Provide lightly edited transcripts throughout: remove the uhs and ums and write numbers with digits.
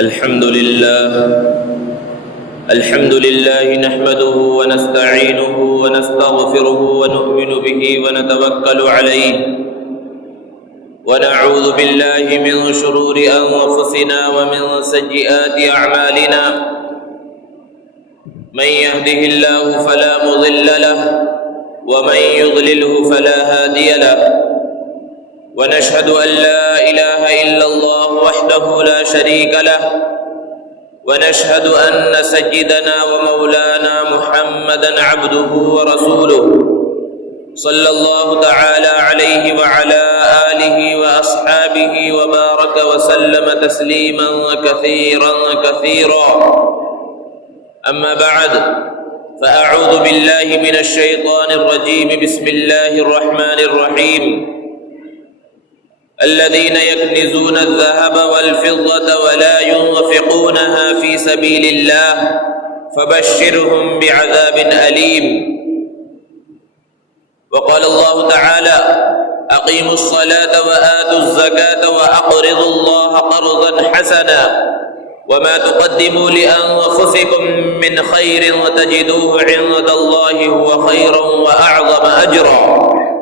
الحمد لله نحمده ونستعينه ونستغفره ونؤمن به ونتوكل عليه ونعوذ بالله من شرور أنفسنا ومن سيئات أعمالنا من يهده الله فلا مضل له ومن يضلله فلا هادي له ونشهد أن لا إله إلا الله وحده لا شريك له ونشهد أن سيدنا ومولانا محمدا عبده ورسوله صلى الله تعالى عليه وعلى آله وأصحابه وبارك وسلم تسليما كثيرا أما بعد فأعوذ بالله من الشيطان الرجيم بسم الله الرحمن الرحيم الذين يكنزون الذهب والفضة ولا ينفقونها في سبيل الله فبشرهم بعذاب أليم وقال الله تعالى أقيموا الصلاة وآتوا الزكاة وأقرضوا الله قرضا حسنا وما تقدموا لأنفسكم من خير وتجدوه عند الله هو خيرا وأعظم أجرا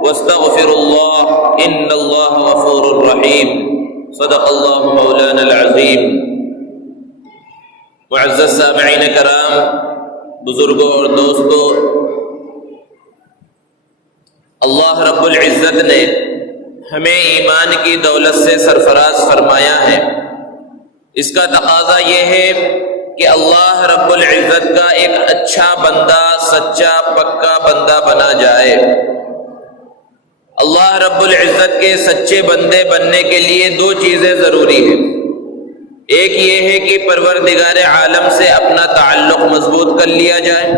واستغفر الله ان اللہ غفور رحیم صدق اللہ مولانا العظیم۔ معزز سامعین کرام، بزرگوں اور دوستوں، اللہ رب العزت نے ہمیں ایمان کی دولت سے سرفراز فرمایا ہے۔ اس کا تقاضا یہ ہے کہ اللہ رب العزت کا ایک اچھا بندہ، سچا پکا بندہ بنا جائے۔ اللہ رب العزت کے سچے بندے بننے کے لیے دو چیزیں ضروری ہیں۔ ایک یہ ہے کہ پروردگار عالم سے اپنا تعلق مضبوط کر لیا جائے،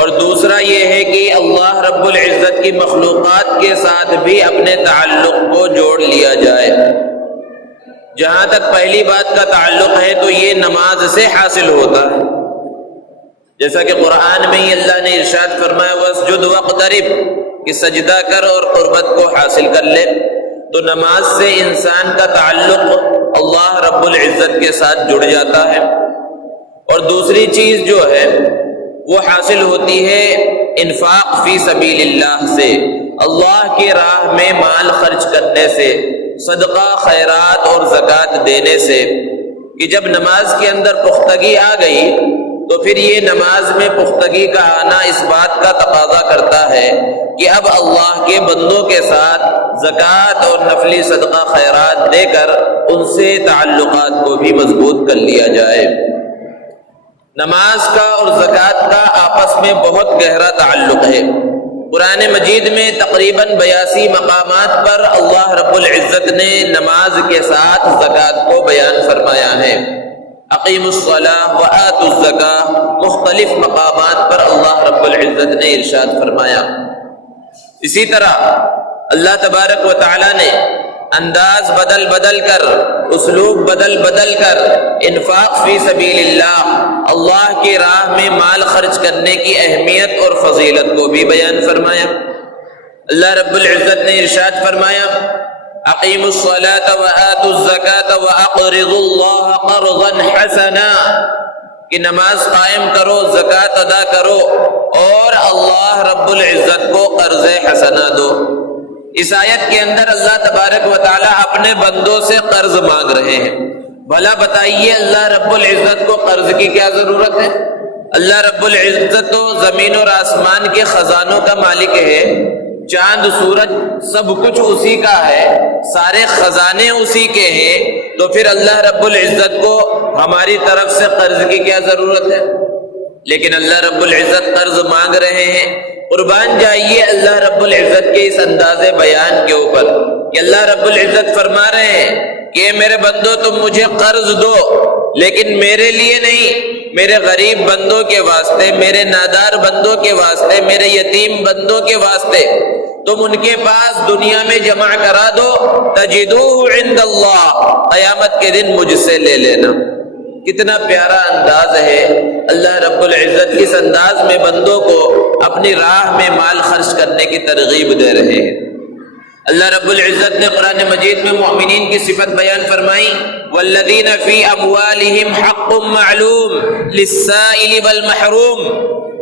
اور دوسرا یہ ہے کہ اللہ رب العزت کی مخلوقات کے ساتھ بھی اپنے تعلق کو جوڑ لیا جائے۔ جہاں تک پہلی بات کا تعلق ہے تو یہ نماز سے حاصل ہوتا ہے، جیسا کہ قرآن میں ہی اللہ نے ارشاد فرمایا وَاسْجُدْ وَاقْتَرِبْ کہ سجدہ کر اور قربت کو حاصل کر لے۔ تو نماز سے انسان کا تعلق اللہ رب العزت کے ساتھ جڑ جاتا ہے، اور دوسری چیز جو ہے وہ حاصل ہوتی ہے انفاق فی سبیل اللہ سے، اللہ کی راہ میں مال خرچ کرنے سے، صدقہ خیرات اور زکوٰۃ دینے سے، کہ جب نماز کے اندر پختگی آ گئی تو پھر یہ نماز میں پختگی کا آنا اس بات کا تقاضا کرتا ہے کہ اب اللہ کے بندوں کے ساتھ زکوٰۃ اور نفلی صدقہ خیرات دے کر ان سے تعلقات کو بھی مضبوط کر لیا جائے۔ نماز کا اور زکوٰۃ کا آپس میں بہت گہرا تعلق ہے۔ قرآن مجید میں تقریباً 82 مقامات پر اللہ رب العزت نے نماز کے ساتھ زکوٰۃ کو بیان فرمایا ہے۔ اقیموا الصلاۃ وآتوا الزکاۃ، مختلف مقامات پر اللہ رب العزت نے ارشاد فرمایا۔ اسی طرح اللہ تبارک و تعالی نے انداز بدل کر، اسلوب بدل کر انفاق فی سبیل اللہ کی راہ میں مال خرچ کرنے کی اہمیت اور فضیلت کو بھی بیان فرمایا۔ اللہ رب العزت نے ارشاد فرمایا اقیموا الصلاۃ وآتوا الزکاۃ واقرضوا اللہ قرضا حسنا کہ نماز قائم کرو، زکوٰۃ ادا کرو اور اللہ رب العزت کو قرض حسنہ دو۔ اس آیت کے اندر اللہ تبارک و تعالی اپنے بندوں سے قرض مانگ رہے ہیں۔ بھلا بتائیے اللہ رب العزت کو قرض کی کیا ضرورت ہے؟ اللہ رب العزت تو زمین اور آسمان کے خزانوں کا مالک ہے، چاند سورج سب کچھ اسی کا ہے، سارے خزانے اسی کے ہیں، تو پھر اللہ رب العزت کو ہماری طرف سے قرض کی کیا ضرورت ہے؟ لیکن اللہ رب العزت قرض مانگ رہے ہیں۔ قربان جائیے اللہ رب العزت کے اس انداز بیان کے اوپر کہ اللہ رب العزت فرما رہے ہیں کہ میرے بندو تم مجھے قرض دو، لیکن میرے لیے نہیں، میرے غریب بندوں کے واسطے، میرے نادار بندوں کے واسطے، میرے یتیم بندوں کے واسطے تم ان کے پاس دنیا میں جمع کرا دو، تجدوہ عند اللہ، قیامت کے دن مجھ سے لے لینا۔ کتنا پیارا انداز ہے۔ اللہ رب العزت اس انداز میں بندوں کو اپنی راہ میں مال خرچ کرنے کی ترغیب دے رہے ہیں۔ اللہ رب العزت نے قرآن مجید میں مومنین کی صفت بیان فرمائی والذین فی اموالہم حق معلوم للسائل والمحروم،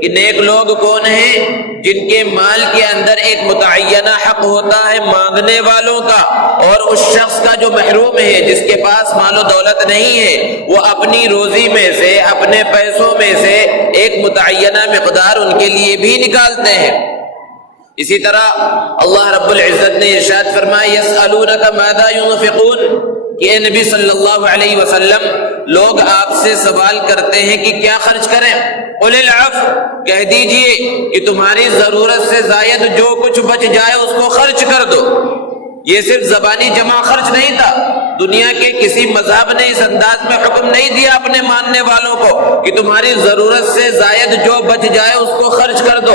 کہ نیک لوگ کون ہیں؟ جن کے مال کے اندر ایک متعینہ حق ہوتا ہے مانگنے والوں کا، اور اس شخص کا جو محروم ہے، جس کے پاس مال و دولت نہیں ہے، وہ اپنی روزی میں سے، اپنے پیسوں میں سے ایک متعینہ مقدار ان کے لیے بھی نکالتے ہیں۔ اسی طرح اللہ رب العزت نے ارشاد فرمایا یسألونک ماذا ينفقون، کہ اے نبی صلی اللہ علیہ وسلم لوگ آپ سے سوال کرتے ہیں کہ کیا خرچ کریں، قل العفو، کہہ دیجئے کہ تمہاری ضرورت سے زائد جو کچھ بچ جائے اس کو خرچ کر دو۔ یہ صرف زبانی جمع خرچ نہیں تھا، دنیا کے کسی مذہب نے اس انداز میں حکم نہیں دیا اپنے ماننے والوں کو کہ تمہاری ضرورت سے زائد جو بچ جائے اس کو خرچ کر دو۔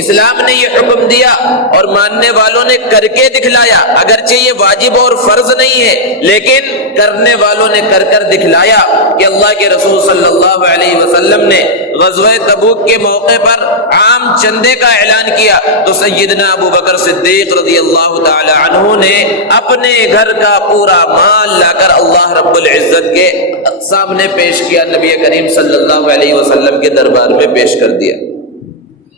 اسلام نے یہ حکم دیا اور ماننے والوں نے کر کے دکھلایا، اگرچہ یہ واجب اور فرض نہیں ہے لیکن کرنے والوں نے کر کر دکھلایا کہ اللہ کے رسول صلی اللہ علیہ وسلم نے غزوہ تبوک کے موقع پر عام چندے کا اعلان کیا تو سیدنا ابو بکر صدیق رضی اللہ تعالی عنہ نے اپنے گھر کا پورا مال لا کر اللہ رب العزت کے سامنے پیش کیا، نبی کریم صلی اللہ علیہ وسلم کے دربار میں پیش کر دیا۔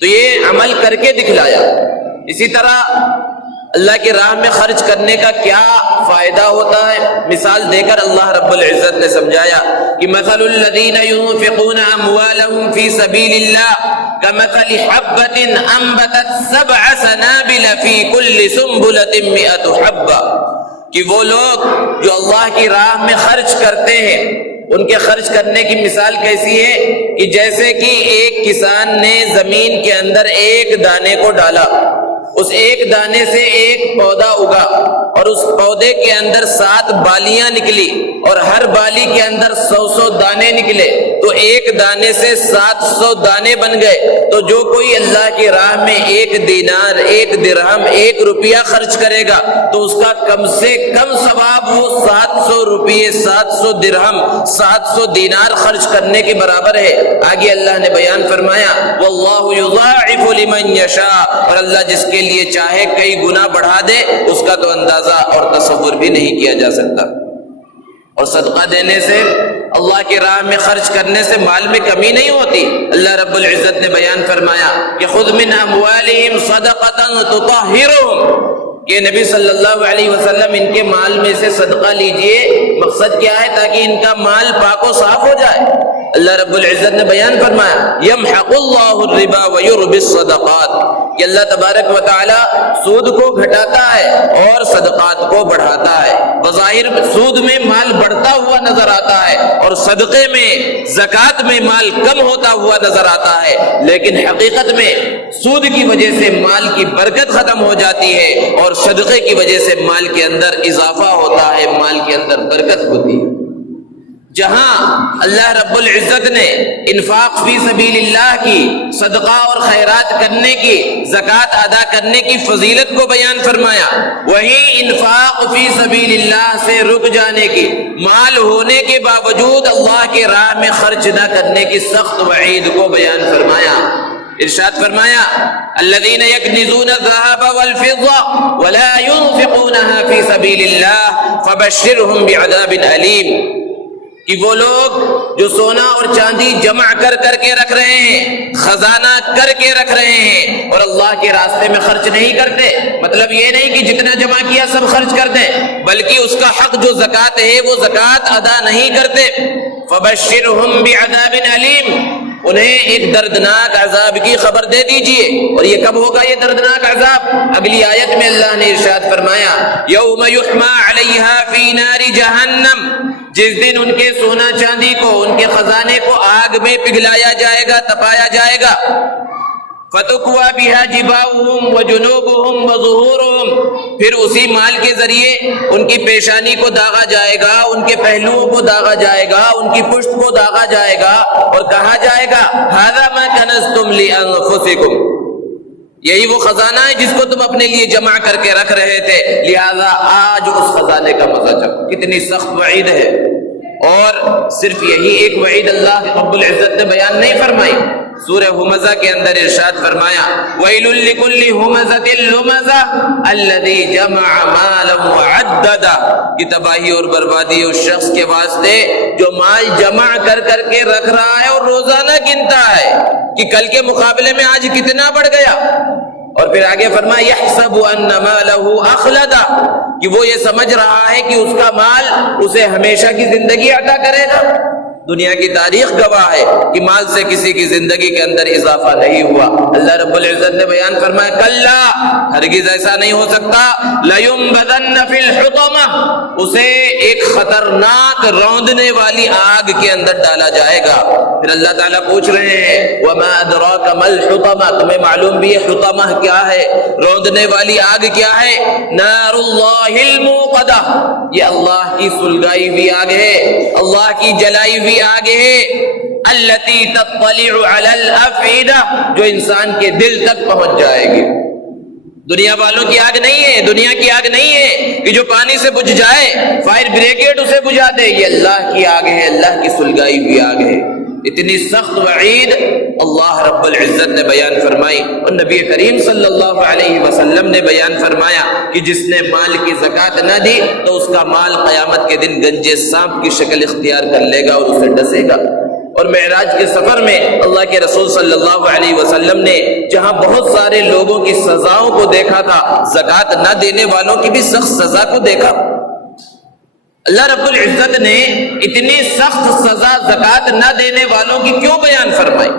تو یہ عمل کر کے دکھلایا۔ اسی طرح اللہ کی راہ میں خرچ کرنے کا کیا فائدہ ہوتا ہے، مثال دے کر اللہ رب العزت نے سمجھایا کہ مثل الذین ينفقون اموالهم فی سبیل اللہ کمثل حبۃ انبتت 7 سنابل فی کل سنبلۃ 100 حبۃ، کہ وہ لوگ جو اللہ کی راہ میں خرچ کرتے ہیں ان کے خرچ کرنے کی مثال کیسی ہے کہ جیسے کہ ایک کسان نے زمین کے اندر ایک دانے کو ڈالا، اس ایک دانے سے ایک پودا اگا اور اس پودے کے اندر 7 بالیاں نکلی اور ہر بالی کے اندر 100 دانے نکلے، تو ایک دانے سے 700 دانے بن گئے۔ تو جو کوئی اللہ کی راہ میں 1 دینار، 1 درہم، 1 روپیہ خرچ کرے گا تو اس کا کم سے کم ثواب وہ 700 روپیے، 700 درہم، 700 دینار خرچ کرنے کے برابر ہے۔ آگے اللہ نے بیان فرمایا واللہ یضاعف لمن یشاء، اور اللہ جس کے لیے چاہے کئی گنا بڑھا دے، اس کا تو اندازہ اور تصور بھی نہیں کیا جا سکتا۔ اور صدقہ دینے سے، اللہ کی راہ میں خرچ کرنے سے مال میں کمی نہیں ہوتی۔ اللہ رب العزت نے بیان فرمایا کہ خذ من اموالہم صدقۃ تطہرہم، کہ نبی صلی اللہ علیہ وسلم ان کے مال میں سے صدقہ لیجئے، مقصد کیا ہے؟ تاکہ ان کا مال پاک و صاف ہو جائے۔ اللہ رب العزت نے بیان فرمایا یمحق اللہ الربا ویربی الصدقات، کہ اللہ تبارک و تعالی سود کو گھٹاتا ہے اور صدقات کو بڑھاتا ہے۔ بظاہر سود میں مال بڑھتا ہوا نظر آتا ہے اور صدقے میں، زکوٰۃ میں مال کم ہوتا ہوا نظر آتا ہے، لیکن حقیقت میں سود کی وجہ سے مال کی برکت ختم ہو جاتی ہے اور صدقے کی وجہ سے مال کے اندر اضافہ ہوتا ہے، مال کے اندر برکت ہوتی ہے۔ جہاں اللہ رب العزت نے انفاق فی سبیل اللہ کی، صدقہ اور خیرات کرنے کی، زکوٰۃ ادا کرنے کی فضیلت کو بیان فرمایا، وہیں انفاق فی سبیل اللہ سے رک جانے کی، مال ہونے کے باوجود اللہ کے راہ میں خرچ نہ کرنے کی سخت وعید کو بیان فرمایا۔ ارشاد فرمایا الذین یکنزون الذهب والفضة ولا ينفقونها فی سبیل اللہ فبشرهم بعذاب علیم، کہ وہ لوگ جو سونا اور چاندی جمع کر کے رکھ رہے ہیں، خزانہ کر کے رکھ رہے ہیں اور اللہ کے راستے میں خرچ نہیں کرتے، مطلب یہ نہیں کہ جتنا جمع کیا سب خرچ کر دیں، بلکہ اس کا حق جو زکوٰۃ ہے وہ زکوٰۃ ادا نہیں کرتے، فبشرهم بعذاب علیم، انہیں ایک دردناک عذاب کی خبر دے دیجئے۔ اور یہ کب ہوگا یہ دردناک عذاب؟ اگلی آیت میں اللہ نے ارشاد فرمایا یوم یحمى علیہا فی نار جہنم، جس دن ان کے سونا چاندی کو، ان کے خزانے کو آگ میں پگھلایا جائے گا، تپایا جائے گا، فَتُكْوَى بِهَا جِبَاهُهُمْ وَجُنُوبُهُمْ وَظُهُورُهُمْ، پھر اسی مال کے ذریعے ان کی پیشانی کو داغا جائے گا، ان کے پہلوؤں کو داغا جائے گا، ان کی پشت کو داغا جائے گا اور کہا جائے گا هَذَا مَا كَنَزْتُمْ لِأَنفُسِكُمْ، یہی وہ خزانہ ہے جس کو تم اپنے لیے جمع کر کے رکھ رہے تھے، لہذا آج اس خزانے کا مزہ چکھو۔ کتنی سخت وعید ہے، اور صرف یہی ایک وعید اللہ رب العزت نے بیان نہیں فرمائی، سورہ ہمزہ کے اندر ارشاد فرمایا وَيْلٌ لِكُلِّ هُمَزَةٍ لُمَزَةٍ الَّذِي جَمَعَ مَالًا وَعَدَّدَهُ، کہ تباہی اور بربادی اس شخص کے واسطے جو مال جمع کر کر کے رکھ رہا ہے اور روزانہ گنتا ہے کہ کل کے مقابلے میں آج کتنا بڑھ گیا۔ اور پھر آگے فرمایا يَحْسَبُ أَنَّ مَالَهُ أَخْلَدَ، کہ وہ یہ سمجھ رہا ہے کہ اس کا مال اسے ہمیشہ کی زندگی عطا کرے گا۔ دنیا کی تاریخ گواہ ہے کہ مال سے کسی کی زندگی کے اندر اضافہ نہیں ہوا۔ اللہ رب العزت نے بیان فرمایا کلا، ہرگز ایسا نہیں ہو سکتا، لَيُنبَذَنَّ فِي الْحُطَمَةِ، اسے ایک خطرناک روندنے والی آگ کے اندر ڈالا جائے گا۔ پھر اللہ تعالیٰ پوچھ رہے ہیں وَمَا أَدْرَاكَ مَا الْحُطَمَةِ، تمہیں معلوم بھی ہے حطمہ کیا ہے، روندنے والی آگ کیا ہے؟ نَارُ اللَّهِ الْمُوقَدَةِ، یہ اللہ کی سلگائی ہوئی آگ ہے، اللہ کی جلائی ہوئی آگ ہے، التي تطلع على الافئدہ، جو انسان کے دل تک پہنچ جائے گی۔ دنیا والوں کی آگ نہیں ہے، دنیا کی آگ نہیں ہے کہ جو پانی سے بجھ جائے، فائر بریگیڈ اسے بجھا دے، یہ اللہ کی آگ ہے، اللہ کی سلگائی ہوئی آگ ہے۔ اتنی سخت وعید اللہ رب العزت نے بیان فرمائی، اور نبی کریم صلی اللہ علیہ وسلم نے بیان فرمایا کہ جس نے مال کی زکوٰۃ نہ دی تو اس کا مال قیامت کے دن گنجے سانپ کی شکل اختیار کر لے گا اور اسے ڈسے گا۔ اور معراج کے سفر میں اللہ کے رسول صلی اللہ علیہ وسلم نے جہاں بہت سارے لوگوں کی سزاؤں کو دیکھا تھا، زکوٰۃ نہ دینے والوں کی بھی سخت سزا کو دیکھا۔ اللہ رب العزت نے اتنی سخت سزا زکوٰۃ نہ دینے والوں کی کیوں بیان فرمائی؟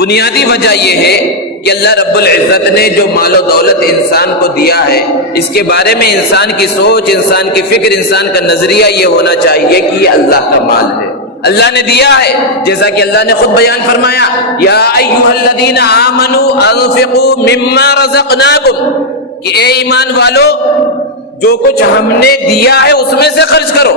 بنیادی وجہ یہ ہے کہ اللہ رب العزت نے جو مال و دولت انسان کو دیا ہے، اس کے بارے میں انسان کی سوچ، انسان کی فکر، انسان کا نظریہ یہ ہونا چاہیے کہ یہ اللہ کا مال ہے، اللہ نے دیا ہے۔ جیسا کہ اللہ نے خود بیان فرمایا یا ایھا الذین آمنوا انفقوا مما رزقناکم، کہ اے ایمان والو جو کچھ ہم نے دیا ہے اس میں سے خرچ کرو۔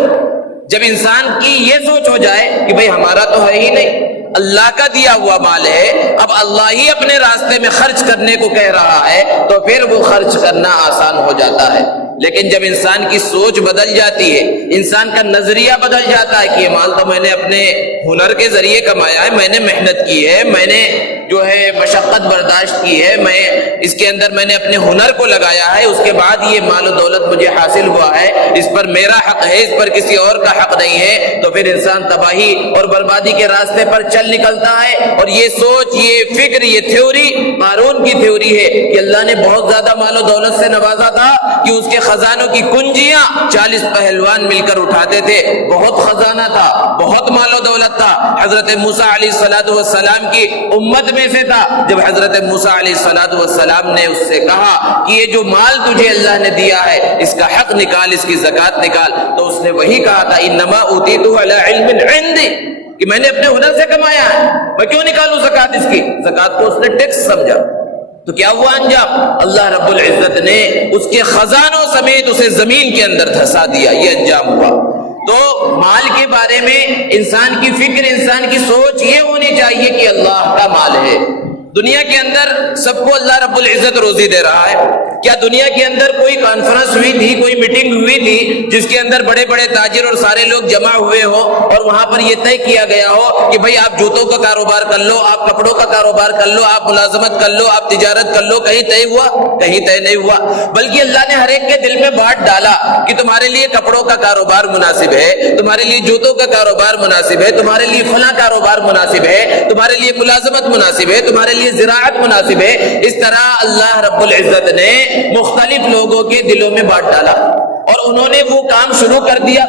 جب انسان کی یہ سوچ ہو جائے کہ بھئی ہمارا تو ہے ہی نہیں، اللہ کا دیا ہوا مال ہے، اب اللہ ہی اپنے راستے میں خرچ کرنے کو کہہ رہا ہے، تو پھر وہ خرچ کرنا آسان ہو جاتا ہے۔ لیکن جب انسان کی سوچ بدل جاتی ہے، انسان کا نظریہ بدل جاتا ہے کہ یہ مال تو میں نے اپنے ہنر کے ذریعے کمایا ہے، میں نے محنت کی ہے، میں نے جو ہے مشقت برداشت کی ہے، میں اس کے اندر میں نے اپنے ہنر کو لگایا ہے، اس کے بعد یہ مال و دولت مجھے حاصل ہوا ہے، اس پر میرا حق ہے، اس پر کسی اور کا حق نہیں ہے، تو پھر انسان تباہی اور بربادی کے راستے پر چل نکلتا ہے۔ اور یہ سوچ، یہ فکر، یہ تھیوری قارون کی تھیوری ہے کہ اللہ نے بہت زیادہ مال و دولت سے نوازا تھا کہ اس کے خزانوں کی کنجیاں 40 پہلوان مل کر اٹھاتے تھے، بہت خزانہ تھا، بہت مال و دولت تھا۔ حضرت موسیٰ علیہ السلام کی امت میں سے تھا، جب حضرت موسیٰ علیہ السلام نے اس سے کہا کہ یہ جو مال تجھے اللہ نے دیا ہے اس کا حق نکال، اس کی زکوٰۃ نکال، تو اس نے وہی کہا تھا انما اوتیتہ علی علم عندی، کہ میں نے اپنے ہنر سے کمایا ہے، میں کیوں نکالوں زکوٰۃ اس کی؟ زکوٰۃ کو اس نے ٹیکس سمجھا۔ تو کیا ہوا انجام؟ اللہ رب العزت نے اس کے خزانوں سمیت اسے زمین کے اندر دھسا دیا، یہ انجام ہوا۔ تو مال کے بارے میں انسان کی فکر، انسان کی سوچ یہ ہونی چاہیے کہ اللہ کا مال ہے۔ دنیا کے اندر سب کو اللہ رب العزت روزی دے رہا ہے۔ کیا دنیا کے اندر کوئی کانفرنس ہوئی تھی، کوئی میٹنگ ہوئی تھی جس کے اندر بڑے بڑے تاجر اور سارے لوگ جمع ہوئے ہو اور وہاں پر یہ طے کیا گیا ہو کہ بھئی آپ جوتوں کا کاروبار کر لو، آپ کپڑوں کا کاروبار کر لو، آپ ملازمت کر لو، آپ تجارت کر لو؟ کہیں طے ہوا؟ کہیں طے نہیں ہوا، بلکہ اللہ نے ہر ایک کے دل میں بانٹ ڈالا کہ تمہارے لیے کپڑوں کا کاروبار مناسب ہے، تمہارے لیے جوتوں کا کاروبار مناسب ہے، تمہارے لیے فلاں کاروبار مناسب ہے، تمہارے لیے ملازمت مناسب ہے، تمہارے لیے زراعت مناسب ہے۔ اس طرح اللہ رب العزت نے مختلف لوگوں کے دلوں میں بانٹ ڈالا اور انہوں نے وہ کام شروع کر دیا،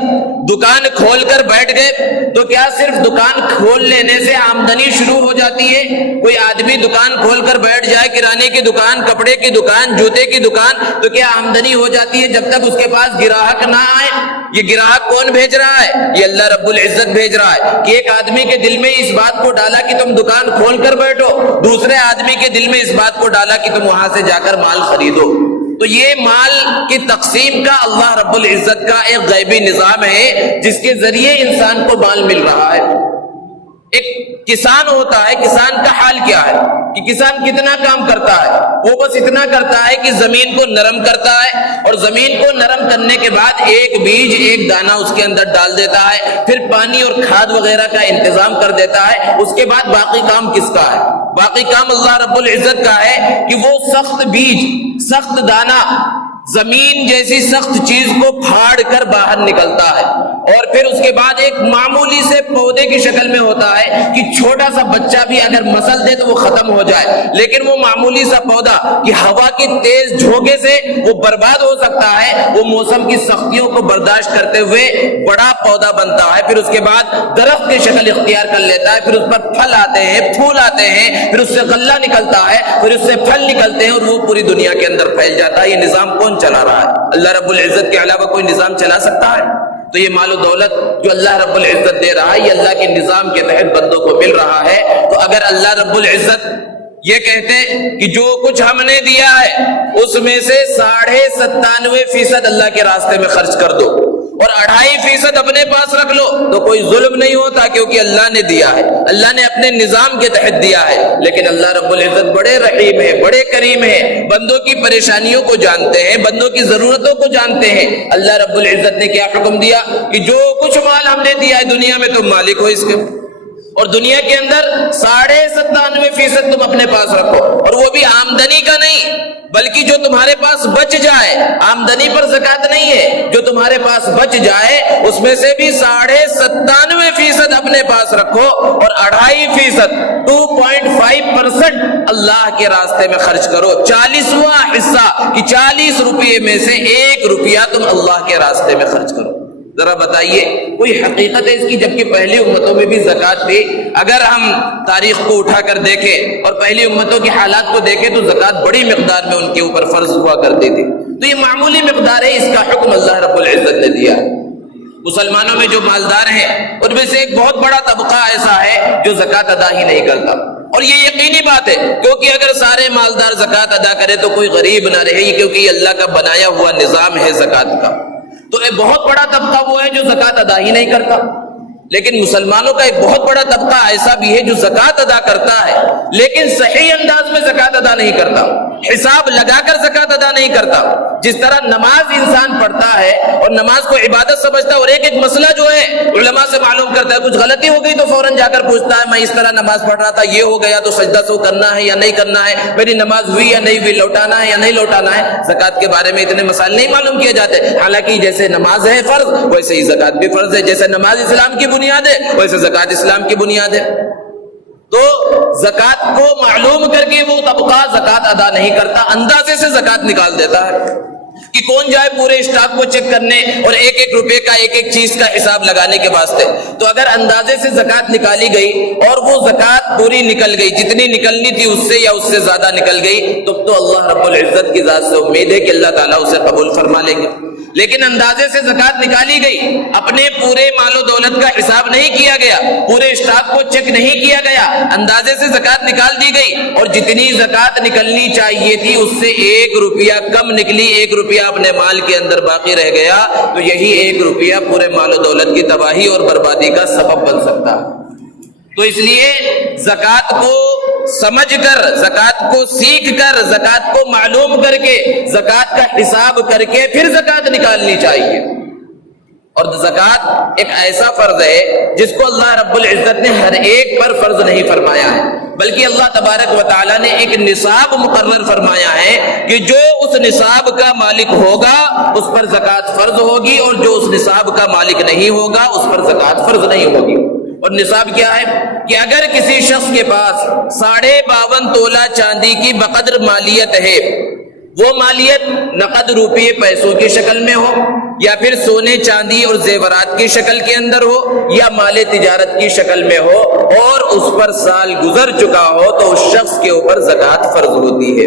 دکان کھول کر بیٹھ گئے۔ تو کیا صرف دکان کھول لینے سے آمدنی شروع ہو جاتی ہے؟ کوئی آدمی دکان کھول کر بیٹھ جائے، کرانے کی دکان، کپڑے کی دکان، جوتے کی دکان، تو کیا آمدنی ہو جاتی ہے جب تک اس کے پاس گراہک نہ آئے؟ یہ گراہک کون بھیج رہا ہے؟ یہ اللہ رب العزت بھیج رہا ہے کہ ایک آدمی کے دل میں اس بات کو ڈالا کہ تم دکان کھول کر بیٹھو، دوسرے آدمی کے دل میں اس بات کو ڈالا کہ تم وہاں سے جا کر مال خریدو۔ تو یہ مال کی تقسیم کا اللہ رب العزت کا ایک غیبی نظام ہے جس کے ذریعے انسان کو مال مل رہا ہے۔ ایک کسان ہوتا ہے، کسان کا حال کیا ہے کہ کسان کتنا کام کرتا ہے؟ وہ بس اتنا کرتا ہے کہ زمین کو نرم کرتا ہے، اور زمین کو نرم کرنے کے بعد ایک بیج، ایک دانہ اس کے اندر ڈال دیتا ہے، پھر پانی اور کھاد وغیرہ کا انتظام کر دیتا ہے۔ اس کے بعد باقی کام کس کا ہے؟ باقی کام اللہ رب العزت کا ہے کہ وہ سخت بیج، سخت دانہ، زمین جیسی سخت چیز کو پھاڑ کر باہر نکلتا ہے، اور پھر اس کے بعد ایک معمولی سے پودے کی شکل میں ہوتا ہے کہ چھوٹا سا بچہ بھی اگر مسل دے تو وہ ختم ہو جائے، لیکن وہ معمولی سا پودا کہ ہوا کی تیز جھونکے سے وہ برباد ہو سکتا ہے، وہ موسم کی سختیوں کو برداشت کرتے ہوئے بڑا پودا بنتا ہے، پھر اس کے بعد درخت کی شکل اختیار کر لیتا ہے، پھر اس پر پھل آتے ہیں، پھول آتے ہیں، پھر اس سے غلہ نکلتا ہے، پھر اس سے پھل نکلتے ہیں، اور وہ پوری دنیا کے اندر پھیل جاتا ہے۔ یہ نظام کون چلا رہا ہے؟ اللہ رب العزت کے علاوہ کوئی نظام چلا سکتا ہے؟ تو یہ مال و دولت جو اللہ رب العزت دے رہا ہے، یہ اللہ کے نظام کے تحت بندوں کو مل رہا ہے۔ تو اگر اللہ رب العزت یہ کہتے کہ جو کچھ ہم نے دیا ہے اس میں سے 97.5% اللہ کے راستے میں خرچ کر دو، اور 2.5% اپنے پاس رکھ لو، تو کوئی ظلم نہیں ہوتا، کیونکہ اللہ نے دیا ہے، اللہ نے اپنے نظام کے تحت دیا ہے۔ لیکن اللہ رب العزت بڑے رحیم ہے، بڑے کریم ہے، بندوں کی پریشانیوں کو جانتے ہیں، بندوں کی ضرورتوں کو جانتے ہیں۔ اللہ رب العزت نے کیا حکم دیا کہ جو کچھ مال ہم نے دیا ہے دنیا میں تم مالک ہو اس کے، اور دنیا کے اندر 97.5% تم اپنے پاس رکھو، اور وہ بھی آمدنی کا نہیں بلکہ جو تمہارے پاس بچ جائے۔ آمدنی پر زکوٰۃ نہیں ہے، جو تمہارے پاس بچ جائے اس میں سے بھی 97.5% اپنے پاس رکھو، اور 2.5% 2.5% اللہ کے راستے میں خرچ کرو۔ 40واں حصہ کہ 40 روپے میں سے 1 روپیہ تم اللہ کے راستے میں خرچ کرو۔ ذرا بتائیے کوئی حقیقت ہے اس کی؟ جبکہ پہلی امتوں میں بھی زکوٰۃ تھی۔ اگر ہم تاریخ کو اٹھا کر دیکھیں اور پہلی امتوں کے حالات کو دیکھیں تو زکوٰۃ بڑی مقدار میں ان کے اوپر فرض ہوا کرتی تھی، تو یہ معمولی مقدار ہے، اس کا حکم اللہ رب العزت نے دیا۔ مسلمانوں میں جو مالدار ہیں ان میں سے ایک بہت بڑا طبقہ ایسا ہے جو زکوٰۃ ادا ہی نہیں کرتا، اور یہ یقینی بات ہے، کیونکہ اگر سارے مالدار زکوٰۃ ادا کرے تو کوئی غریب نہ رہے، کیونکہ یہ اللہ کا بنایا ہوا نظام ہے زکوٰۃ کا۔ تو ایک بہت بڑا طبقہ وہ ہے جو زکوٰۃ ادا ہی نہیں کرتا، لیکن مسلمانوں کا ایک بہت بڑا طبقہ ایسا بھی ہے جو زکوٰۃ ادا کرتا ہے لیکن صحیح انداز میں زکوٰۃ ادا نہیں کرتا، حساب لگا کر زکوٰۃ ادا نہیں کرتا۔ جس طرح نماز انسان پڑھتا ہے اور نماز کو عبادت سمجھتا ہے، اور ایک ایک مسئلہ جو ہے علماء سے معلوم کرتا ہے، کچھ غلطی ہو گئی تو فوراً جا کر پوچھتا ہے میں اس طرح نماز پڑھ رہا تھا، یہ ہو گیا تو سجدہ سو کرنا ہے یا نہیں کرنا ہے، میری نماز ہوئی یا نہیں ہوئی، لوٹانا ہے یا نہیں لوٹانا ہے۔ زکوٰۃ کے بارے میں اتنے مسائل نہیں معلوم کیے جاتے، حالانکہ جیسے نماز ہے فرض ویسے ہی زکوٰۃ بھی فرض ہے، جیسے نماز اسلام کی بنیاد ہے ویسے زکوٰۃ اسلام کی بنیاد ہے۔ تو زکوٰۃ کو معلوم کر کے وہ طبقہ زکوٰۃ ادا نہیں کرتا، اندازے سے زکوٰۃ نکال دیتا ہے کہ کون جائے پورے اسٹاک کو چیک کرنے اور ایک ایک روپے کا ایک ایک چیز کا حساب لگانے کے واسطے۔ تو اگر اندازے سے زکوٰۃ نکالی گئی اور وہ زکوٰۃ پوری نکل گئی، جتنی نکلنی تھی اس سے یا اس سے زیادہ نکل گئی، تو اللہ رب العزت کی ذات سے امید ہے کہ اللہ تعالیٰ اسے قبول فرما لیں گے۔ لیکن اندازے سے زکوٰۃ نکالی گئی، اپنے پورے مال و دولت کا حساب نہیں کیا گیا، پورے اسٹاک کو چیک نہیں کیا گیا، اندازے سے زکوٰۃ نکال دی گئی اور جتنی زکوٰۃ نکلنی چاہیے تھی اس سے 1 روپیہ کم نکلی، 1 روپیہ اپنے مال کے اندر باقی رہ گیا، تو یہی 1 روپیہ پورے مال و دولت کی تباہی اور بربادی کا سبب بن سکتا ہے۔ تو اس لیے زکوٰۃ کو سمجھ کر، زکوٰۃ کو سیکھ کر، زکوٰۃ کو معلوم کر کے، زکوٰۃ کا حساب کر کے پھر زکوٰۃ نکالنی چاہیے۔ اور زکوٰۃ ایک ایسا فرض ہے جس کو اللہ رب العزت نے ہر ایک پر فرض نہیں فرمایا ہے، بلکہ اللہ تبارک و تعالیٰ نے ایک نصاب مقرر فرمایا ہے کہ جو اس نصاب کا مالک ہوگا اس پر زکوٰۃ فرض ہوگی، اور جو اس نصاب کا مالک نہیں ہوگا اس پر زکوٰۃ فرض نہیں ہوگی۔ اور نصاب کیا ہے کہ اگر کسی شخص کے پاس 52.5 تولہ چاندی کی بقدر مالیت ہے، وہ مالیت نقد روپے پیسوں کی شکل میں ہو یا پھر سونے چاندی اور زیورات کی شکل کے اندر ہو یا مال تجارت کی شکل میں ہو، اور اس پر سال گزر چکا ہو، تو اس شخص کے اوپر زکوٰۃ فرض ہوتی ہے۔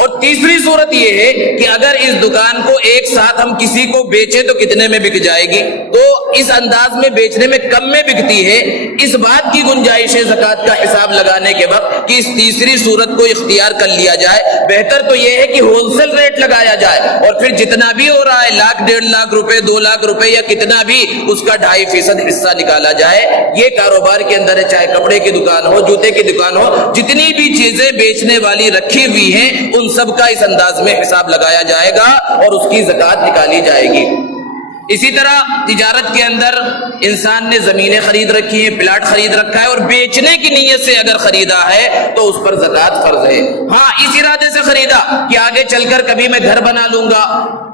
اور تیسری صورت یہ ہے کہ اگر اس دکان کو ایک ساتھ ہم کسی کو بیچیں تو کتنے میں بک جائے گی، تو اس انداز میں بیچنے میں کم میں بکتی ہے، اس بات کی گنجائش ہے زکوٰۃ کا حساب لگانے کے وقت کہ اس تیسری صورت کو اختیار کر لیا جائے۔ بہتر تو یہ ہے کہ ہول سیل ریٹ لگایا جائے اور پھر جتنا بھی ہو رہا ہے 1,00,000 1.5 لاکھ روپے 2 لاکھ روپے یا کتنا بھی، اس کا 2.5% حصہ نکالا جائے۔ یہ کاروبار کے اندر ہے، چاہے کپڑے کی دکان ہو، جوتے کی دکان ہو، جتنی بھی چیزیں بیچنے والی رکھی ہوئی ہیں ان سب کا اس انداز میں حساب لگایا جائے گا اور اس کی زکوٰۃ نکالی جائے گی۔ اسی طرح تجارت کے اندر انسان نے زمینیں خرید رکھی ہیں، پلاٹ خرید رکھا ہے اور بیچنے کی نیت سے اگر خریدا ہے تو اس پر زکوٰۃ فرض ہے۔ ہاں، اس ارادے سے خریدا کہ آگے چل کر کبھی میں گھر بنا لوں گا،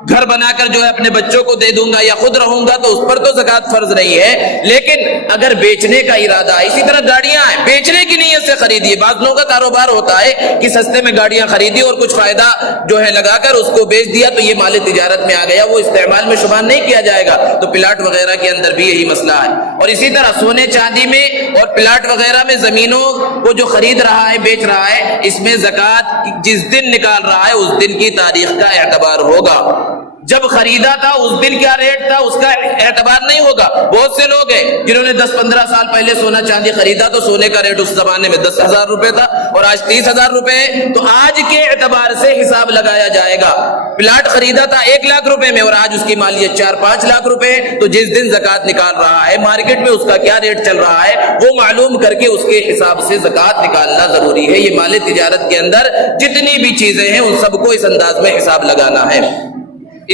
گھر بنا کر جو ہے اپنے بچوں کو دے دوں گا یا خود رہوں گا، تو اس پر تو زکوٰۃ فرض نہیں ہے۔ لیکن اگر بیچنے کا ارادہ ہے، اسی طرح گاڑیاں ہیں، بیچنے کی نیت سے خریدی ہے۔ بعض لوگوں کا کاروبار ہوتا ہے کہ سستے میں گاڑیاں خریدی اور کچھ فائدہ جو ہے لگا کر اس کو بیچ دیا تو یہ مال تجارت میں آ گیا، وہ استعمال میں شمار نہیں کیا جائے گا۔ تو پلاٹ وغیرہ کے اندر بھی یہی مسئلہ ہے۔ اور اسی طرح سونے چاندی میں اور پلاٹ وغیرہ میں زمینوں کو جو خرید رہا ہے، بیچ رہا ہے، اس میں زکوٰۃ جس دن نکال رہا ہے اس دن کی تاریخ کا اعتبار ہوگا۔ جب خریدا تھا اس دن کیا ریٹ تھا اس کا اعتبار نہیں ہوگا۔ بہت سے لوگ ہیں جنہوں نے 10-15 سال پہلے سونا چاندی خریدا تو سونے کا ریٹ اس زمانے میں 10,000 روپے تھا اور آج 30,000 روپے ہے، تو آج کے اعتبار سے حساب لگایا جائے گا۔ پلاٹ خریدا تھا 1 لاکھ روپے میں اور آج اس کی مالیت 4-5 لاکھ روپے ہے، تو جس دن زکوٰۃ نکال رہا ہے مارکیٹ میں اس کا کیا ریٹ چل رہا ہے وہ معلوم کر کے اس کے حساب سے زکوٰۃ نکالنا ضروری ہے۔ یہ مال تجارت کے اندر جتنی بھی چیزیں ہیں ان سب کو اس انداز میں حساب لگانا ہے۔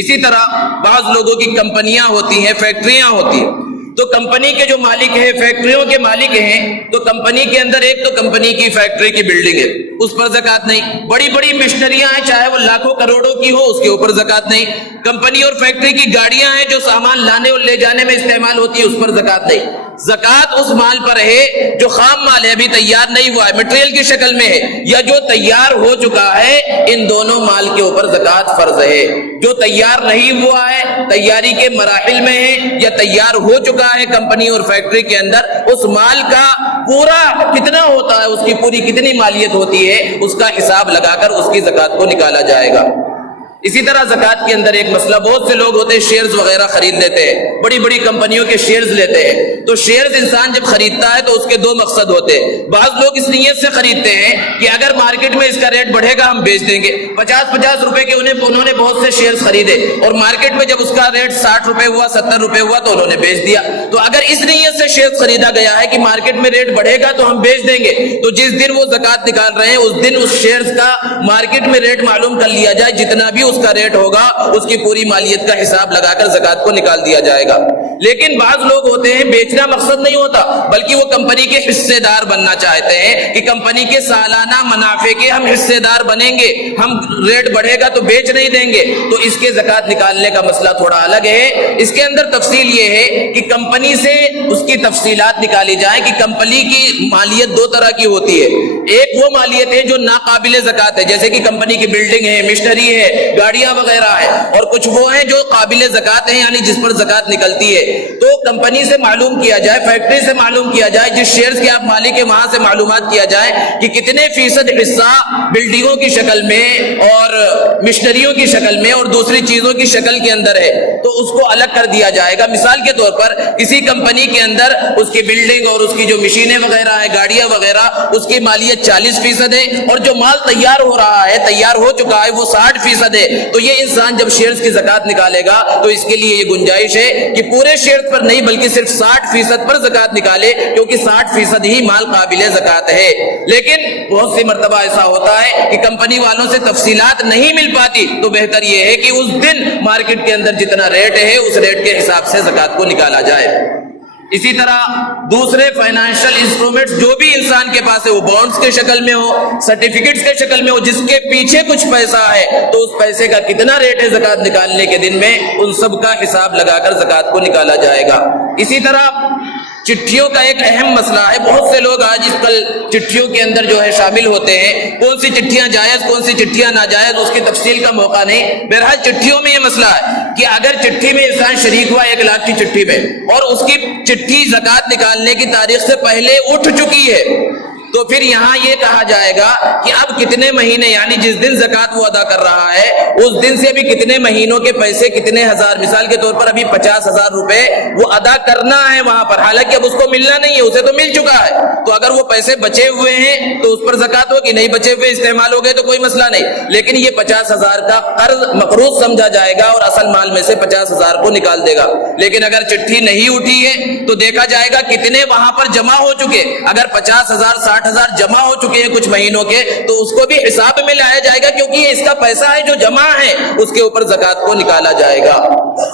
اسی طرح بعض لوگوں کی کمپنیاں ہوتی ہیں، فیکٹریاں ہوتی ہیں، تو کمپنی کے جو مالک ہیں، فیکٹریوں کے مالک ہیں، تو کمپنی کے اندر ایک تو کمپنی کی فیکٹری کی بلڈنگ ہے، اس پر زکوٰۃ نہیں۔ بڑی بڑی مشنریاں ہیں، چاہے وہ لاکھوں کروڑوں کی ہو، اس کے اوپر زکوٰۃ نہیں۔ کمپنی اور فیکٹری کی گاڑیاں ہیں جو سامان لانے اور لے جانے میں استعمال ہوتی ہے، اس پر زکوٰۃ نہیں۔ زکوٰۃ اس مال پر ہے جو خام مال ہے، ابھی تیار نہیں ہوا ہے، مٹیریل کی شکل میں ہے، یا جو تیار ہو چکا ہے، ان دونوں مال کے اوپر زکوٰۃ فرض ہے۔ جو تیار نہیں ہوا ہے، تیاری کے مراحل میں ہے یا تیار ہو چکا ہے کمپنی اور فیکٹری کے اندر، اس مال کا پورا کتنا ہوتا ہے، اس کی پوری کتنی مالیت ہوتی ہے، اس کا حساب لگا کر اس کی زکوٰۃ کو نکالا جائے گا۔ اسی طرح زکوٰۃ کے اندر ایک مسئلہ، بہت سے لوگ ہوتے ہیں شیئرز وغیرہ خرید لیتے ہیں، بڑی بڑی کمپنیوں کے شیئرز لیتے ہیں، تو شیئرز انسان جب خریدتا ہے تو اس کے 2 مقصد ہوتے ہیں۔ بعض لوگ اس نیت سے خریدتے ہیں کہ اگر مارکیٹ میں اس کا ریٹ بڑھے گا ہم بیچ دیں گے، 50-50 روپے کے انہوں نے بہت سے شیئرز خریدے اور مارکیٹ میں جب اس کا ریٹ 60 روپے ہوا 70 روپے ہوا تو انہوں نے بیچ دیا۔ تو اگر اس نیت سے شیئرز خریدا گیا ہے کہ مارکیٹ میں ریٹ بڑھے گا تو ہم بیچ دیں گے، تو جس دن وہ زکوٰۃ نکال رہے ہیں اس دن اس شیئرز کا مارکیٹ میں ریٹ معلوم کر لیا جائے، جتنا بھی اس کا ریٹ ہوگا اس کی پوری مالیت کا حساب لگا کر زکوٰۃ کو نکال دیا جائے گا۔ لیکن بعض لوگ ہوتے ہیں بیچنا مقصد نہیں ہوتا، بلکہ وہ کمپنی کے حصے دار بننا چاہتے ہیں کہ کمپنی کے سالانہ منافع کے ہم حصے دار بنیں گے، ہم ریٹ بڑھے گا تو بیچ نہیں دیں گے، تو اس کے زکوٰۃ نکالنے کا مسئلہ تھوڑا الگ ہے۔ اس کے اندر تفصیل یہ ہے کہ کمپنی سے اس کی تفصیلات نکالی جائیں کہ کمپنی کی مالیت 2 طرح کی ہوتی ہے۔ ایک وہ مالیت ہے جو ناقابل زکوٰۃ ہے، جیسے کہ کمپنی کی بلڈنگ ہے، مشنری ہے، گاڑیاں وغیرہ ہے، اور کچھ وہ ہیں جو قابل زکوٰۃ ہیں، یعنی جس پر زکوٰۃ نکلتی ہے۔ تو کمپنی سے معلوم کیا جائے، فیکٹری سے معلوم کیا جائے، جس شیئرز کے آپ مالک ہیں وہاں سے معلومات کیا جائے کہ کتنے فیصد حصہ بلڈنگوں کی شکل میں اور مشنریوں کی شکل میں اور دوسری چیزوں کی شکل کے اندر ہے، تو اس کو الگ کر دیا جائے گا۔ مثال کے طور پر کسی کمپنی کے اندر اس کی بلڈنگ اور اس کی جو مشینیں وغیرہ ہیں، گاڑیاں وغیرہ، اس کی مالیت 40% ہے اور جو مال تیار ہو رہا ہے، تیار ہو چکا ہے، وہ 60% ہے، تو یہ انسان جب شیئرز کی زکوٰۃ نکالے گا تو اس کے لیے یہ گنجائش ہے کہ پورے شیئرز پر نہیں بلکہ صرف 60% پر زکوٰۃ نکالے، کیونکہ 60% ہی مال قابل زکوٰۃ ہے۔ لیکن بہت سی مرتبہ ایسا ہوتا ہے کہ کمپنی والوں سے تفصیلات نہیں مل پاتی، تو بہتر یہ ہے کہ اس دن مارکیٹ کے اندر جتنا ریٹ ہے اس ریٹ کے حساب سے زکوٰۃ کو نکالا جائے۔ اسی طرح دوسرے فائنینشل انسٹرومنٹس جو بھی انسان کے پاس ہے، وہ بانڈز کے شکل میں ہو، سرٹیفکیٹس کے شکل میں ہو، جس کے پیچھے کچھ پیسہ ہے تو اس پیسے کا کتنا ریٹ ہے زکوٰۃ نکالنے کے دن میں، ان سب کا حساب لگا کر زکوٰۃ کو نکالا جائے گا۔ اسی طرح چٹھیوں کا ایک اہم مسئلہ ہے، بہت سے لوگ آج کل چٹھیوں کے اندر جو ہے شامل ہوتے ہیں، کون سی چٹھیاں جائز کون سی چٹھیاں ناجائز اس کی تفصیل کا موقع نہیں۔ بہرحال چٹھیوں میں یہ مسئلہ ہے کہ اگر چٹھی میں انسان شریک ہوا 1 لاکھ کی چٹھی میں اور اس کی چٹھی زکوٰۃ نکالنے کی تاریخ سے پہلے اٹھ چکی ہے تو پھر یہاں یہ کہا جائے گا کہ اب کتنے مہینے، یعنی جس دن زکوٰۃ وہ ادا کر رہا ہے اس دن سے ابھی کتنے مہینوں کے پیسے، کتنے ہزار، مثال کے طور پر ابھی 50,000 روپے وہ ادا کرنا ہے وہاں پر، حالانکہ اب اس کو ملنا نہیں ہے، اسے تو مل چکا ہے، تو اگر وہ پیسے بچے ہوئے ہیں تو اس پر زکوٰۃ ہوگی، نہیں بچے ہوئے استعمال ہو گئے تو کوئی مسئلہ نہیں، لیکن یہ 50,000 کا قرض مقروض سمجھا جائے گا اور اصل مال میں سے 50,000 کو نکال دے گا۔ لیکن اگر چٹھی نہیں اٹھی ہے تو دیکھا جائے گا کتنے وہاں پر جمع ہو چکے، اگر 50,000 60,000 جمع ہو چکے ہیں کچھ مہینوں کے تو اس کو بھی حساب میں لایا جائے گا، کیونکہ یہ اس کا پیسہ ہے جو جمع ہے، اس کے اوپر زکوٰۃ کو نکالا جائے گا۔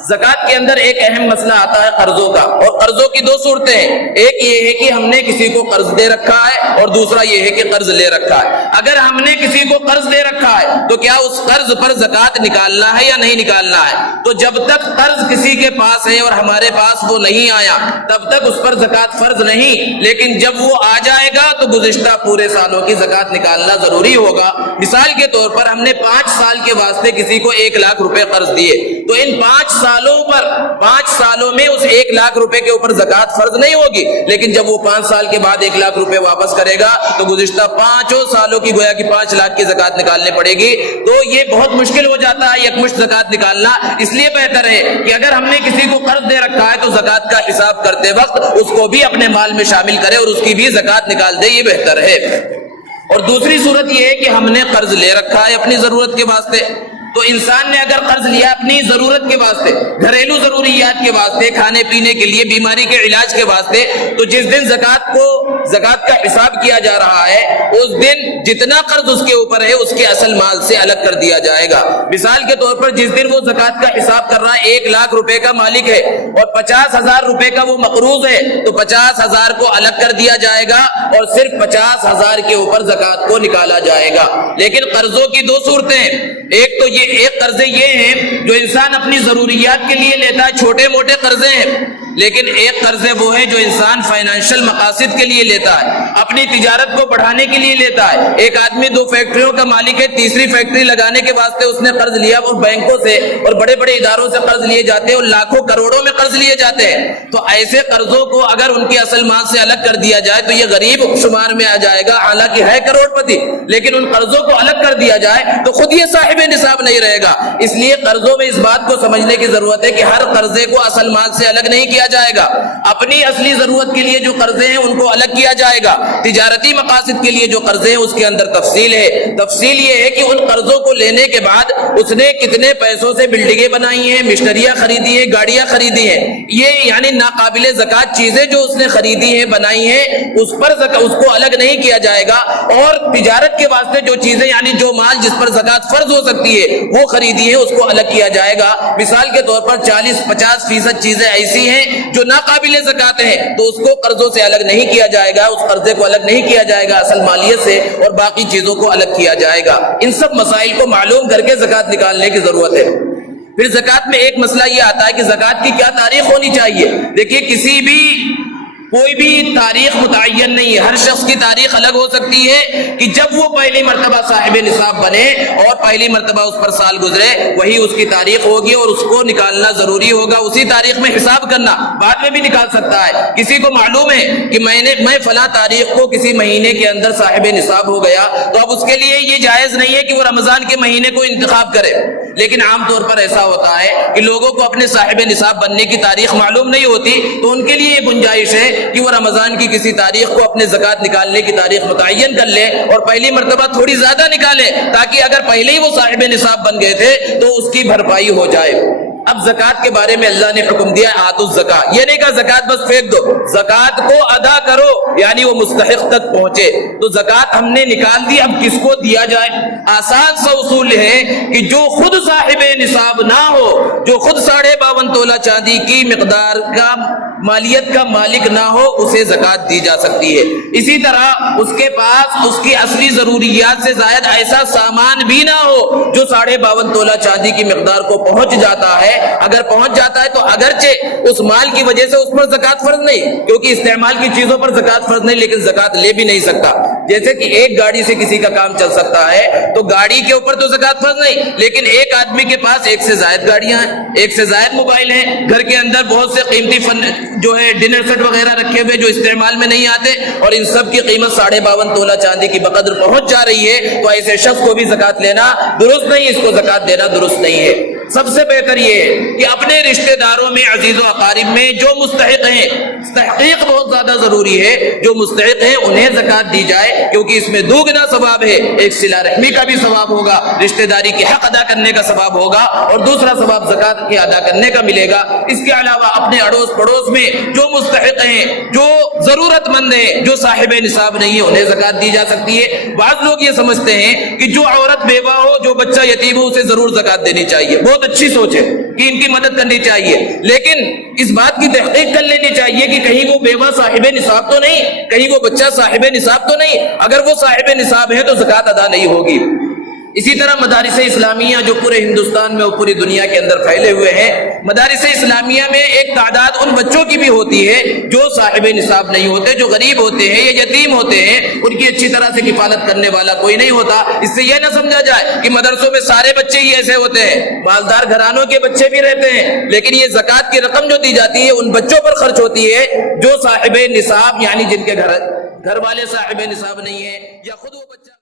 زکوٰۃ کے اندر ایک اہم مسئلہ آتا ہے قرضوں کا، اور قرضوں کی دو صورتیں ہیں، ایک یہ ہے کہ ہم نے کسی کو قرض دے رکھا ہے اور دوسرا یہ ہے کہ قرض لے رکھا ہے۔ اگر ہم نے کسی کو قرض دے رکھا ہے تو کیا اس قرض پر زکوٰۃ نکالنا ہے یا نہیں نکالنا ہے؟ تو جب تک قرض کسی کے پاس ہے اور ہمارے پاس وہ نہیں آیا تب تک اس پر زکوٰۃ فرض نہیں، لیکن جب وہ آ جائے گا تو گزشتہ پورے سالوں کی زکوٰۃ نکالنا ضروری ہوگا۔ مثال کے طور پر ہم نے 5 سال کے واسطے کسی کو 1 لاکھ روپے قرض دیے، تو ان 5 سالوں میں اس 1 لاکھ روپے کے اوپر زکوٰۃ فرض نہیں ہوگی، لیکن جب وہ 5 سال کے بعد 1 لاکھ روپے واپس کرے گا تو گزشتہ 5 سالوں کی گویا کہ 5 لاکھ کی زکوٰۃ نکالنی پڑے گی۔ تو یہ بہت مشکل ہو جاتا ہے یکمشت زکوٰۃ نکالنا، اس لیے بہتر ہے کہ اگر ہم نے کسی کو قرض دے رکھا ہے تو زکوٰۃ کا حساب کرتے وقت اس کو بھی اپنے مال میں شامل کرے اور اس کی بھی زکوٰۃ نکال دے، یہ بہتر ہے۔ اور دوسری صورت یہ ہے کہ ہم نے قرض لے رکھا ہے اپنی ضرورت کے واسطے، تو انسان نے اگر قرض لیا اپنی ضرورت کے واسطے، گھریلو ضروریات کے واسطے، کھانے پینے کے لیے، بیماری کے علاج کے واسطے، تو جس دن زکوٰۃ کا حساب کیا جا رہا ہے اس دن جتنا قرض اس کے اوپر ہے اس کے اصل مال سے الگ کر دیا جائے گا۔ مثال کے طور پر جس دن وہ زکوٰۃ کا حساب کر رہا ہے 1 لاکھ روپے کا مالک ہے اور 50,000 روپے کا وہ مقروض ہے، تو 50,000 کو الگ کر دیا جائے گا اور صرف 50,000 کے اوپر زکوٰۃ کو نکالا جائے گا۔ لیکن قرضوں کی دو صورتیں ہیں، ایک قرضے یہ ہیں جو انسان اپنی ضروریات کے لیے لیتا ہے، چھوٹے موٹے قرضے ہیں، لیکن ایک قرضے وہ ہے جو انسان فائنینشل مقاصد کے لیے لیتا ہے، اپنی تجارت کو بڑھانے کے لیے لیتا ہے۔ ایک آدمی 2 فیکٹریوں کا مالک ہے، تیسری فیکٹری لگانے کے واسطے اس نے قرض لیا، اور بینکوں سے اور بڑے بڑے اداروں سے قرض لیے جاتے ہیں اور لاکھوں کروڑوں میں قرض لیے جاتے ہیں۔ تو ایسے قرضوں کو اگر ان کے اصل مال سے الگ کر دیا جائے تو یہ غریب شمار میں آ جائے گا، حالانکہ ہے کروڑ پتی، لیکن ان قرضوں کو الگ کر دیا جائے تو خود یہ صاحب نصاب نہیں رہے گا۔ اس لیے قرضوں میں اس بات کو سمجھنے کی ضرورت ہے کہ ہر قرضے کو اصل مال سے الگ نہیں کیا جائے گا، اپنی اصلی ضرورت کے لیے جو قرضے ہیں ان کو الگ کیا جائے گا، تجارتی مقاصد کے لیے جو قرضے ہیں اس کے اندر تفصیل ہے۔ تفصیل یہ ہے کہ ان قرضوں کو لینے کے بعد اس نے کتنے پیسوں سے بلڈنگیں بنائی ہیں، مشتریاں خریدی ہیں، گاڑیاں خریدی ہیں، یہ یعنی ناقابل زکوٰۃ چیزیں جو اس نے خریدی ہیں، بنائی ہیں، اس پر اس کو الگ نہیں کیا جائے گا، اور تجارت کے واسطے جو چیزیں یعنی جو مال جس پر زکوٰۃ فرض ہو سکتی ہے وہ خریدی ہے اس کو الگ کیا جائے گا۔ مثال کے طور پر 40-50% چیزیں ایسی ہیں جو ناقابل زکوٰۃ ہیں تو اس کو قرضوں سے الگ نہیں کیا جائے گا، اس قرضے کو الگ نہیں کیا جائے گا اصل مالیت سے، اور باقی چیزوں کو الگ کیا جائے گا۔ ان سب مسائل کو معلوم کر کے زکوٰۃ نکالنے کی ضرورت ہے۔ پھر زکوٰۃ میں ایک مسئلہ یہ آتا ہے کہ زکوٰۃ کی کیا تاریخ ہونی چاہیے۔ دیکھیے کوئی بھی تاریخ متعین نہیں ہے، ہر شخص کی تاریخ الگ ہو سکتی ہے کہ جب وہ پہلی مرتبہ صاحب نصاب بنے اور پہلی مرتبہ اس پر سال گزرے وہی اس کی تاریخ ہوگی اور اس کو نکالنا ضروری ہوگا، اسی تاریخ میں حساب کرنا، بعد میں بھی نکال سکتا ہے۔ کسی کو معلوم ہے کہ میں فلاں تاریخ کو کسی مہینے کے اندر صاحب نصاب ہو گیا، تو اب اس کے لیے یہ جائز نہیں ہے کہ وہ رمضان کے مہینے کو انتخاب کرے، لیکن عام طور پر ایسا ہوتا ہے کہ لوگوں کو اپنے صاحب نصاب بننے کی تاریخ معلوم نہیں ہوتی، تو ان کے لیے یہ گنجائش ہے کہ وہ رمضان کی کسی تاریخ کو اپنے زکوٰۃ نکالنے کی تاریخ متعین کر لے اور پہلی مرتبہ تھوڑی زیادہ نکالے، تاکہ اگر پہلے ہی وہ صاحب نصاب بن گئے تھے تو اس کی بھرپائی ہو جائے۔ اب زکوٰۃ کے بارے میں اللہ نے حکم دیا آتوا الزکاۃ، یہ نہیں کہا زکوٰۃ بس پھینک دو، زکوٰۃ کو ادا کرو یعنی وہ مستحق تک پہنچے۔ تو زکوٰۃ ہم نے نکال دی، اب کس کو دیا جائے؟ آسان سا اصول ہے کہ جو خود صاحب نصاب نہ ہو، جو خود 52.5 تولہ چاندی کی مقدار کا مالیت کا مالک نہ ہو، اسے زکوٰۃ دی جا سکتی ہے۔ اسی طرح اس کے پاس اس کی اصلی ضروریات سے زائد ایسا سامان بھی نہ ہو جو 52.5 تولہ چاندی کی مقدار کو پہنچ جاتا ہے، اگر پہنچ جاتا ہے تو اگرچہ اس مال کی وجہ سے اس پر زکوٰۃ فرض نہیں، کیونکہ استعمال کی چیزوں پر زکوٰۃ فرض نہیں، لیکن زکوٰۃ لے بھی نہیں سکتا۔ جیسے کہ ایک گاڑی سے کسی کا کام چل سکتا ہے تو گاڑی کے اوپر تو زکات فرض نہیں، لیکن ایک آدمی کے پاس ایک سے زائد گاڑیاں ہیں، ایک سے زائد موبائل ہیں، گھر کے اندر بہت سے قیمتی جو ہے ڈنر سیٹ وغیرہ رکھے ہوئے جو استعمال میں نہیں آتے، اور ان سب کی قیمت 52.5 تولہ چاندی کی بقدر پہنچ جا رہی ہے، تو ایسے شخص کو بھی زکات لینا درست نہیں، اس کو زکات دینا درست نہیں ہے۔ سب سے بہتر یہ ہے کہ اپنے رشتہ داروں میں، عزیز و اقارب میں جو مستحق ہیں، تحقیق بہت زیادہ ضروری ہے، جو مستحق ہیں انہیں زکات دی جائے، کیونکہ اس میں دوگنا ثواب ہے، ایک صلہ رحمی کا بھی ثواب ہوگا، رشتہ داری کے حق ادا کرنے کا ثواب ہوگا، اور دوسرا ثواب زکات کے ادا کرنے کا ملے گا۔ اس کے علاوہ اپنے اڑوس پڑوس میں جو مستحق ہیں، جو ضرورت مند ہیں، جو صاحب نصاب نہیں ہے، انہیں زکات دی جا سکتی ہے۔ بعض لوگ یہ سمجھتے ہیں کہ جو عورت بیوہ ہو، جو بچہ یتیم ہو، اسے ضرور زکات دینی چاہیے، بہت اچھی سوچ ہے کہ ان کی مدد کرنی چاہیے، لیکن اس بات کی تحقیق کر لینی چاہیے کہ کہیں وہ بیوہ صاحب نصاب تو نہیں، کہیں وہ بچہ صاحب نصاب تو نہیں، اگر وہ صاحب نصاب ہے تو زکات ادا نہیں ہوگی۔ اسی طرح مدارس اسلامیہ جو پورے ہندوستان میں اور پوری دنیا کے اندر پھیلے ہوئے ہیں، مدارس اسلامیہ میں ایک تعداد ان بچوں کی بھی ہوتی ہے جو صاحب نصاب نہیں ہوتے، جو غریب ہوتے ہیں یا یتیم ہوتے ہیں، ان کی اچھی طرح سے کفالت کرنے والا کوئی نہیں ہوتا۔ اس سے یہ نہ سمجھا جائے کہ مدرسوں میں سارے بچے ہی ایسے ہوتے ہیں، مالدار گھرانوں کے بچے بھی رہتے ہیں، لیکن یہ زکوٰۃ کی رقم جو دی جاتی ہے ان بچوں پر خرچ ہوتی ہے جو صاحب نصاب، یعنی جن کے گھر والے صاحب نصاب نہیں ہیں یا خود وہ بچہ